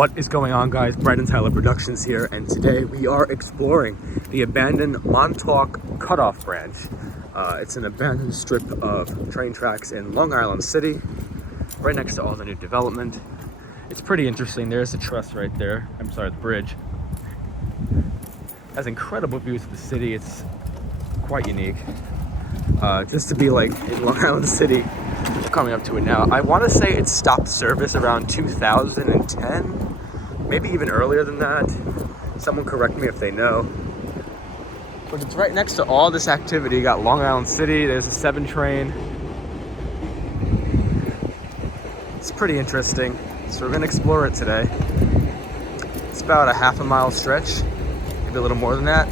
What is going on, guys? Brendan Tyler Productions here, and today we are exploring the abandoned Montauk Cutoff Branch. It's an abandoned strip of train tracks in Long Island City, right next to all the new development. It's pretty interesting. There's the truss right there. I'm sorry, the bridge. It has incredible views of the city. It's quite unique. Just to be like in Long Island City, we're coming up to it now. I want to say it stopped service around 2010, maybe even earlier than that. Someone correct me if they know. But it's right next to all this activity. You got Long Island City, there's a 7 train. It's pretty interesting. So we're gonna explore it today. It's about a half a mile stretch, maybe a little more than that.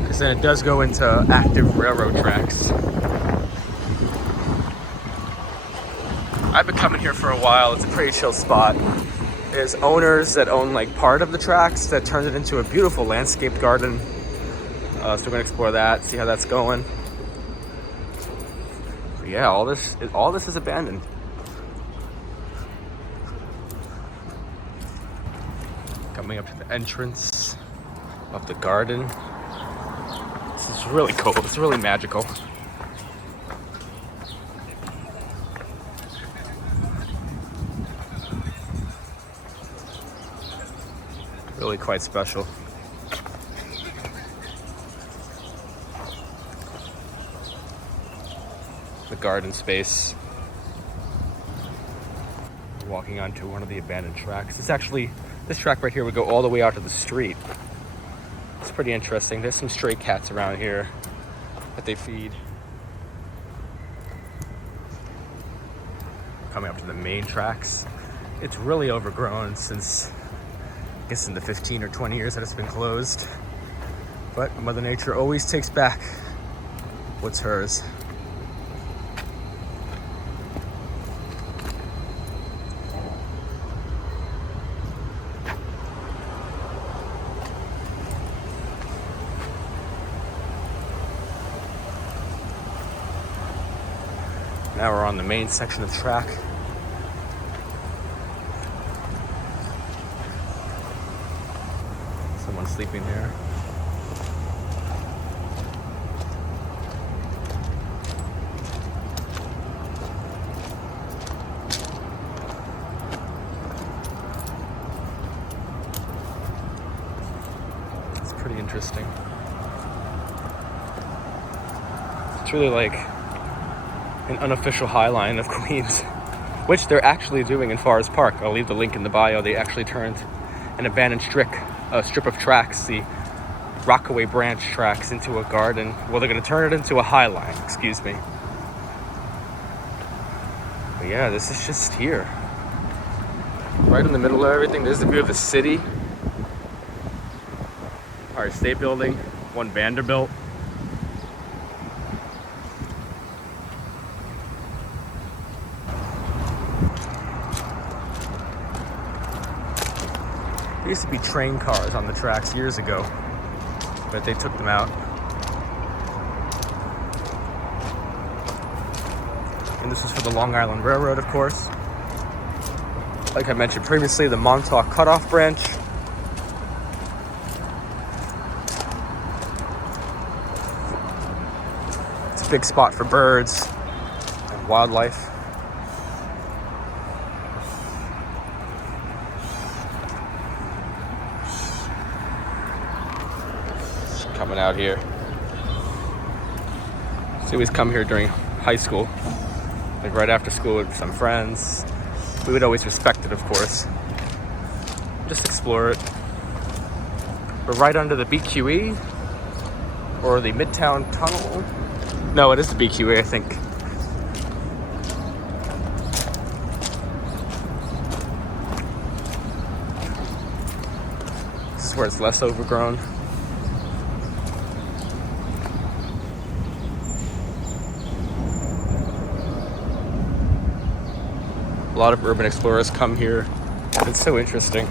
Because then it does go into active railroad tracks. I've been coming here for a while. It's a pretty chill spot. There's owners that own like part of the tracks that turns it into a beautiful landscaped garden. So we're gonna explore that, see how that's going. But yeah, all this is abandoned. Coming up to the entrance of the garden. This is really cool. It's really magical. Really quite special. The garden space. Walking onto one of the abandoned tracks. It's actually, this track right here would go all the way out to the street. It's pretty interesting. There's some stray cats around here that they feed. Coming up to the main tracks. It's really overgrown since, I guess, in the 15 or 20 years that it's been closed. But Mother Nature always takes back what's hers. Now we're on the main section of track. Someone's sleeping here. It's pretty interesting. It's really like an unofficial High Line of Queens, which they're actually doing in Forest Park. I'll leave the link in the bio. They actually turned an abandoned strip of tracks, the Rockaway Branch tracks, into a garden. Well, they're going to turn it into a High Line, excuse me. But yeah, this is just here. Right in the middle of everything. There's the view of the city. Empire State Building, One Vanderbilt. There used to be train cars on the tracks years ago, but they took them out. And this is for the Long Island Railroad, of course. Like I mentioned previously, the Montauk Cutoff Branch. It's a big spot for birds and wildlife. Coming out here. So always come here during high school, like right after school with some friends. We would always respect it, of course. Just explore it. We're right under the BQE or the Midtown Tunnel. No, it is the BQE, I think. This is where it's less overgrown. A lot of urban explorers come here. It's so interesting.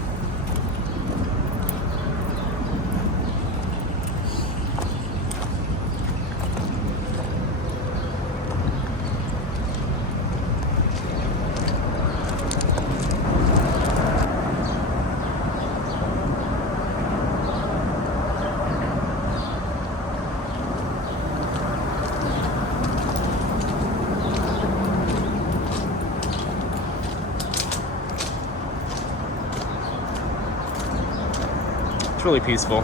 really peaceful.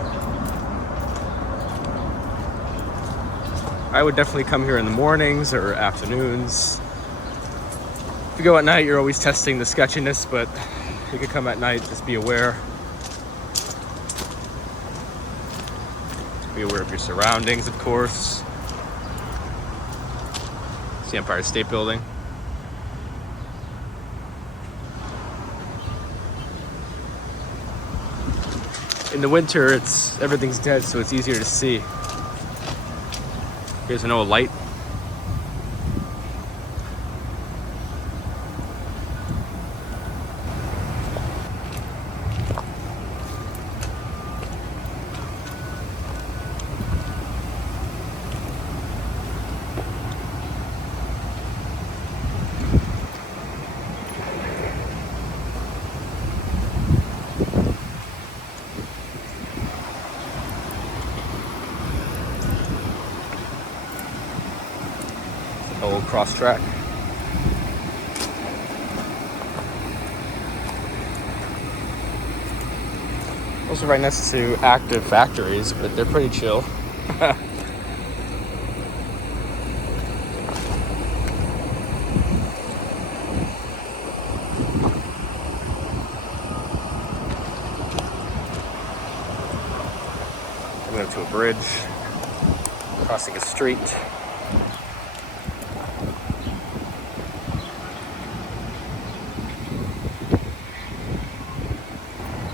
I would definitely come here in the mornings or afternoons. If you go at night, you're always testing the sketchiness, but you could come at night, just be aware. Be aware of your surroundings, of course. It's the Empire State Building. In the winter, everything's dead, so it's easier to see. Here's an old light. Old cross track. Also right next to active factories, but they're pretty chill. Coming up to a bridge, crossing a street.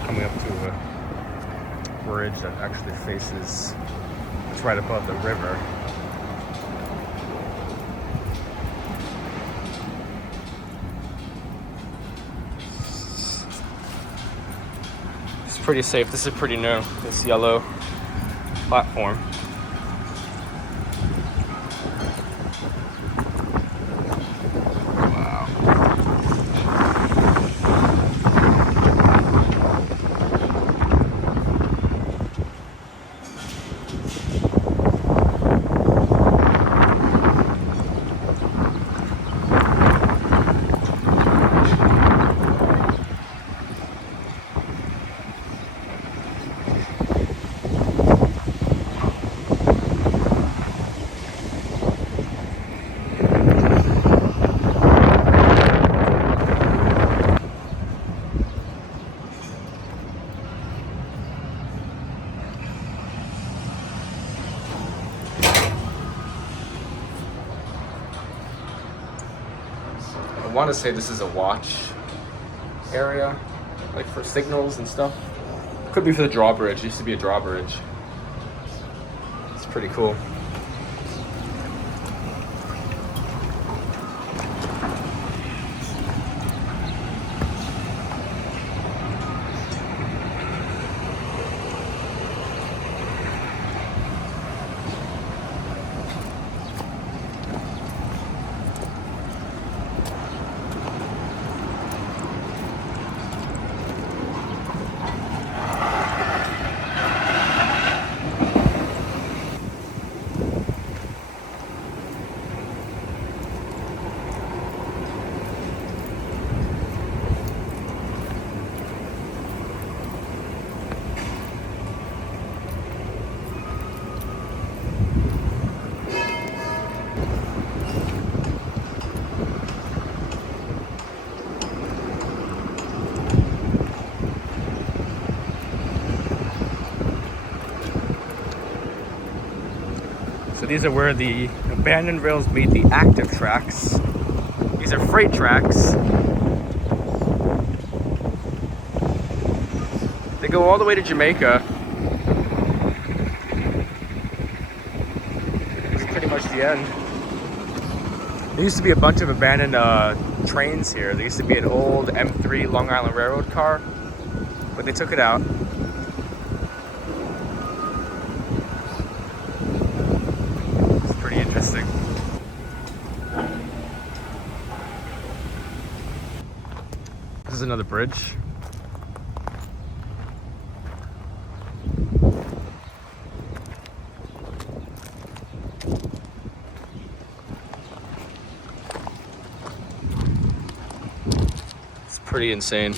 Coming up to a bridge that actually faces, it's right above the river. It's pretty safe. This is pretty new, this yellow platform. I want to say this is a watch area, like for signals and stuff. Could be for the drawbridge. It used to be a drawbridge. It's pretty cool. So these are where the abandoned rails meet the active tracks. These are freight tracks. They go all the way to Jamaica. This is pretty much the end. There used to be a bunch of abandoned trains here. There used to be an old M3 Long Island Railroad car, but they took it out. Interesting. This is another bridge. It's pretty insane.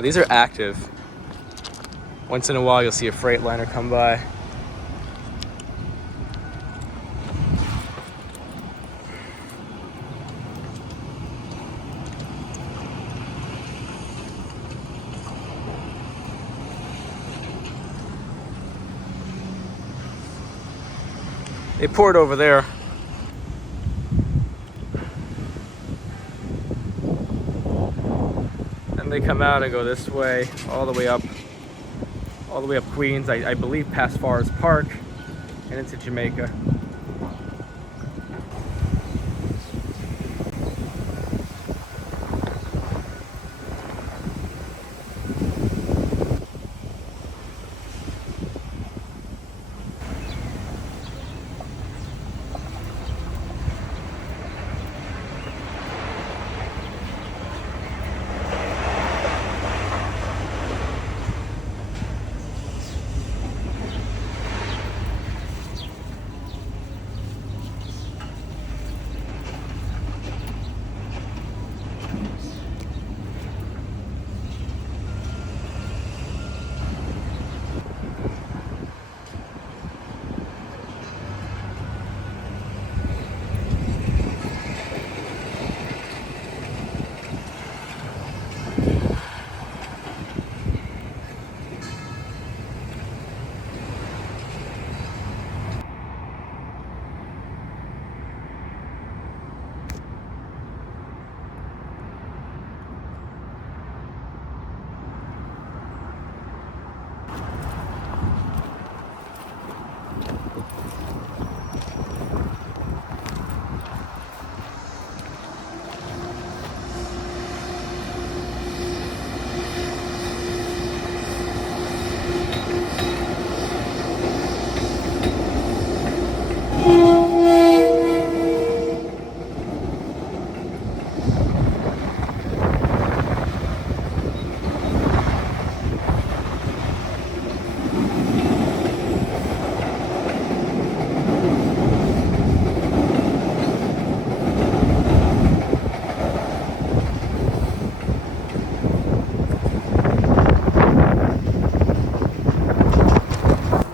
These are active. Once in a while, you'll see a Freightliner come by. They pour it over there. And they come out and go this way, all the way up Queens, I believe past Forest Park and into Jamaica.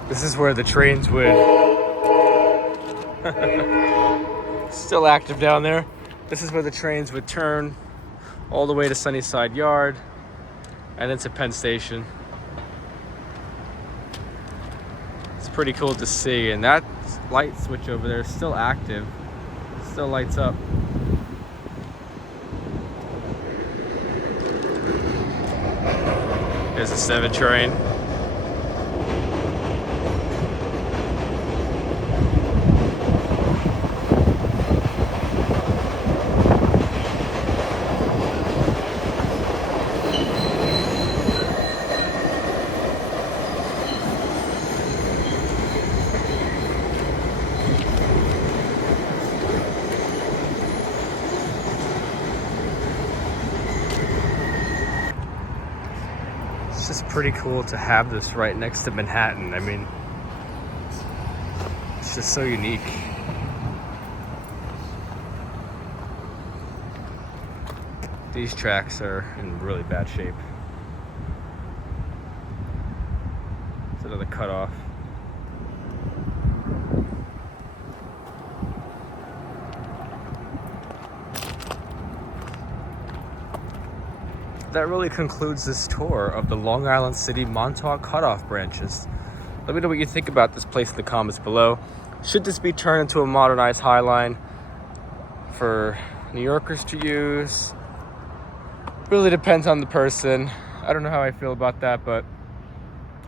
This is where the trains would still active down there. This is where the trains would turn all the way to Sunnyside Yard and then to Penn Station. It's pretty cool to see, and that light switch over there is still active. It still lights up. There's a 7 train. It's just pretty cool to have this right next to Manhattan. I mean, it's just so unique. These tracks are in really bad shape. It's another cutoff. That really concludes this tour of the Long Island City Montauk cutoff branches. Let me know what you think about this place in the comments below. Should this be turned into a modernized High Line for New Yorkers to use? Really depends on the person. I don't know how I feel about that, but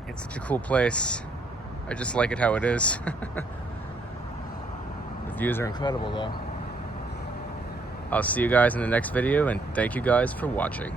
it's such a cool place. I just like it how it is. The views are incredible though. I'll see you guys in the next video, and thank you guys for watching.